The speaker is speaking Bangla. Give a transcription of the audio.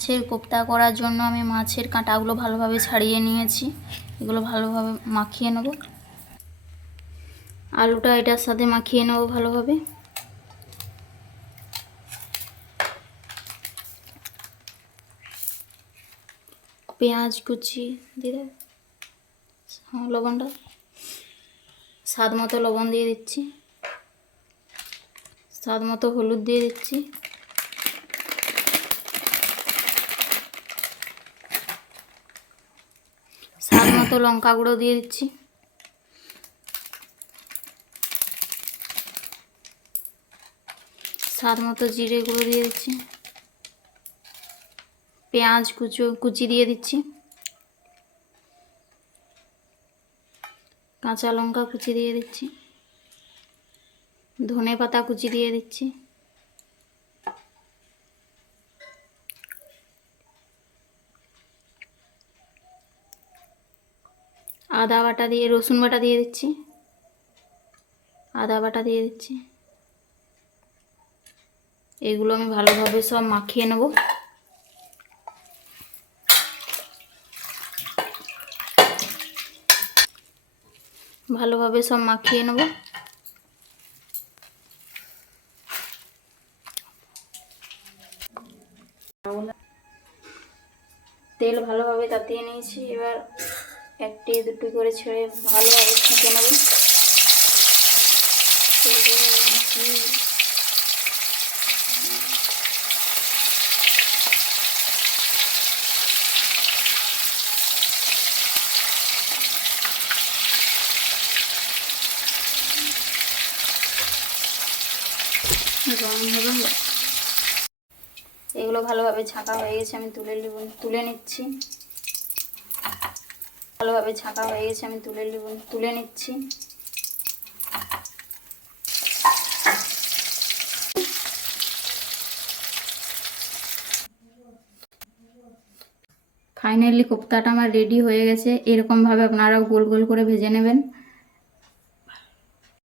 মাছের কোপ্তা করার জন্য আমি মাছের কাঁটাগুলো ভালোভাবে ছাড়িয়ে নিয়েছি। এগুলো ভালোভাবে মাখিয়ে নেব। আলুটা এটার সাথে মাখিয়ে নেব ভালোভাবে। পেঁয়াজ কুচি, দিয়ে দেব হ্যাঁ লবণটা। স্বাদ মতো লবণ দিয়ে দিচ্ছি। স্বাদ মতো হলুদ দিয়ে দিচ্ছি। স্বাদ মতো লঙ্কা গুঁড়ো দিয়ে দিচ্ছি। স্বাদ মতো জিরে গুঁড়ো দিয়ে দিচ্ছি। পেঁয়াজ কুচো, কুচি দিয়ে দিচ্ছি। কাঁচা লঙ্কা কুচি দিয়ে দিচ্ছি। ধনে পাতা কুচি দিয়ে দিচ্ছি। আদা বাটা দিয়ে, রসুন বাটা দিয়ে দিচ্ছি। আদা বাটা দিয়ে দিচ্ছি। এগুলো আমি ভালোভাবে সব মাখিয়ে নেব। ভালোভাবে সব মাখিয়ে নেব। তেল ভালোভাবে তাতিয়ে নিয়েছি, এবার একটি, দুটি করে ছেড়ে ভালোভাবে ছেঁকে নেব। এগুলো ভালোভাবে ছাঁকা হয়ে গেছে, আমি তুলে নেব তুলে নিচ্ছি ভালোভাবে ছাঁকা হয়ে গেছে, আমি তুলে তুলে নিচ্ছি। ফাইনালি কোপ্তাটা আমার রেডি হয়ে গেছে। এরকমভাবে আপনারাও গোল গোল করে ভেজে নেবেন।